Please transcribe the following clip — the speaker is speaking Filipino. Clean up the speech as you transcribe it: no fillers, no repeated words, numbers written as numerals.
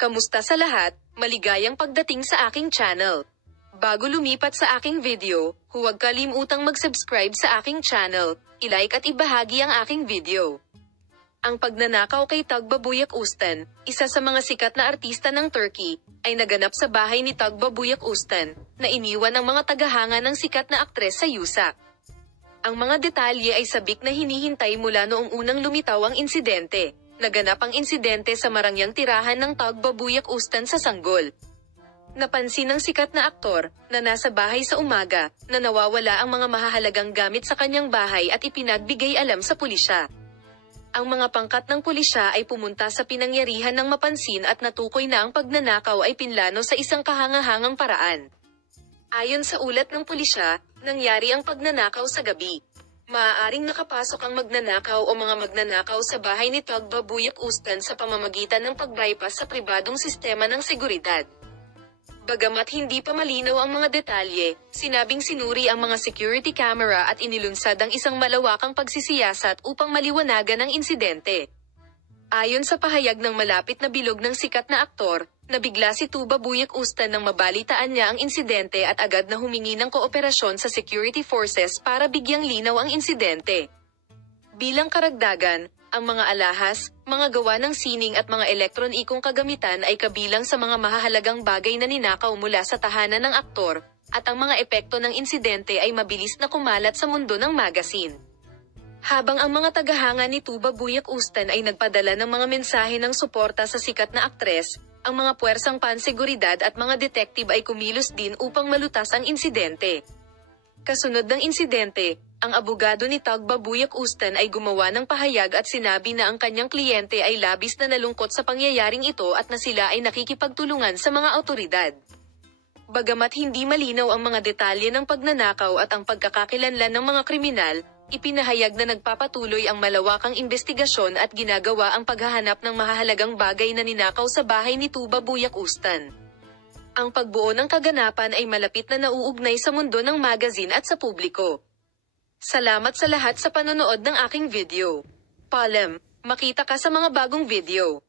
Kamusta sa lahat? Maligayang pagdating sa aking channel. Bago lumipat sa aking video, huwag kalimutang mag-subscribe sa aking channel, i-like at ibahagi ang aking video. Ang pagnanakaw kay Tugbabuyak Ustan, isa sa mga sikat na artista ng Turkey, ay naganap sa bahay ni Tugbabuyak Ustan, na iniwan ang mga tagahanga ng sikat na aktres sa yusak. Ang mga detalye ay sabik na hinihintay mula noong unang lumitaw ang insidente. Naganap ang insidente sa marangyang tirahan ng Tugbabuyak Ustan sa Sanggol. Napansin ng sikat na aktor, na nasa bahay sa umaga, na nawawala ang mga mahahalagang gamit sa kanyang bahay at ipinagbigay alam sa pulisya. Ang mga pangkat ng pulisya ay pumunta sa pinangyarihan ng mapansin at natukoy na ang pagnanakaw ay pinlano sa isang kahangahangang paraan. Ayon sa ulat ng pulisya, nangyari ang pagnanakaw sa gabi. Maaaring nakapasok ang magnanakaw o mga magnanakaw sa bahay ni Tugbabuyak Ustan sa pamamagitan ng pag-bypass sa pribadong sistema ng seguridad. Bagamat hindi pa malinaw ang mga detalye, sinabing sinuri ang mga security camera at inilunsad ang isang malawakang pagsisiyasat upang maliwanagan ang insidente. Ayon sa pahayag ng malapit na bilog ng sikat na aktor, nabigla si Tugbabuyak Ustan nang mabalitaan niya ang insidente at agad na humingi ng kooperasyon sa security forces para bigyang linaw ang insidente. Bilang karagdagan, ang mga alahas, mga gawa ng sining at mga elektronikong kagamitan ay kabilang sa mga mahahalagang bagay na ninakaw mula sa tahanan ng aktor, at ang mga epekto ng insidente ay mabilis na kumalat sa mundo ng magazine. Habang ang mga tagahanga ni Tugbabuyak Ustan ay nagpadala ng mga mensahe ng suporta sa sikat na aktres, ang mga puwersang panseguridad at mga detective ay kumilos din upang malutas ang insidente. Kasunod ng insidente, ang abogado ni Tugbabuyak Ustan ay gumawa ng pahayag at sinabi na ang kanyang kliyente ay labis na nalungkot sa pangyayaring ito at na sila ay nakikipagtulungan sa mga awtoridad. Bagamat hindi malinaw ang mga detalye ng pagnanakaw at ang pagkakakilanlan ng mga kriminal, ipinahayag na nagpapatuloy ang malawakang investigasyon at ginagawa ang paghahanap ng mahahalagang bagay na ninakaw sa bahay ni Tugbabuyak Ustan. Ang pagbuo ng kaganapan ay malapit na nauugnay sa mundo ng magazine at sa publiko. Salamat sa lahat sa panonood ng aking video. Paalam, makita ka sa mga bagong video.